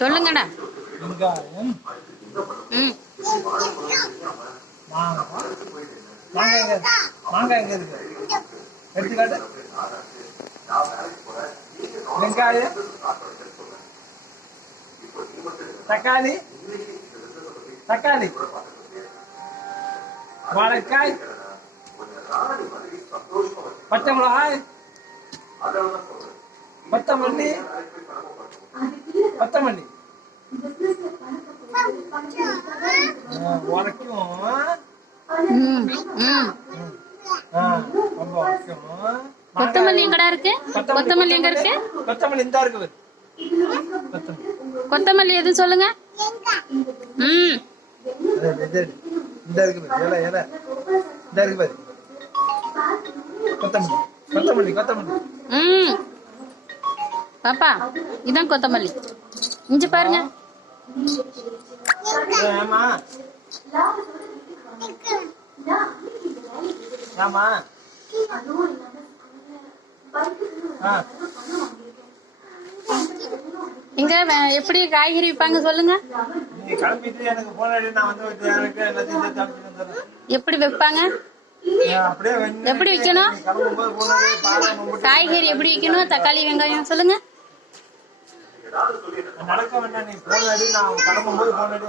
சொல்லுங்கடா. வெங்காயம், மாங்காய் எங்க இருக்கு? எடுத்துக்காட்டு. வெங்காயம், தக்காளி, வாழைக்காய், பச்சை மிளகாய், கொத்தமல்லி, உரைக்கும். கொத்தமல்லி எங்கடா இருக்கு? கொத்தமல்லி எங்க இருக்கு? கொத்தமல்லி இந்த இருக்கு. கொத்தமல்லி எது சொல்லுங்க. இந்த இருக்கு பாரு. இலை இந்த இருக்கு பாரு. கொத்தமல்லி. பாப்பா இதான் கொத்தமல்லி. இஞ்சி பாருங்க. ஆமா இங்க எப்படி காய்கறி விற்பாங்க சொல்லுங்க. எப்படி விற்பாங்க? எப்படி விற்கணும்? காய்கறி எப்படி விற்கணும்? தக்காளி, வெங்காயம் சொல்லுங்க. நடக்க வேண்டாம். நீ போன் அடி, நான் கிளம்பும்போது போன் அடி.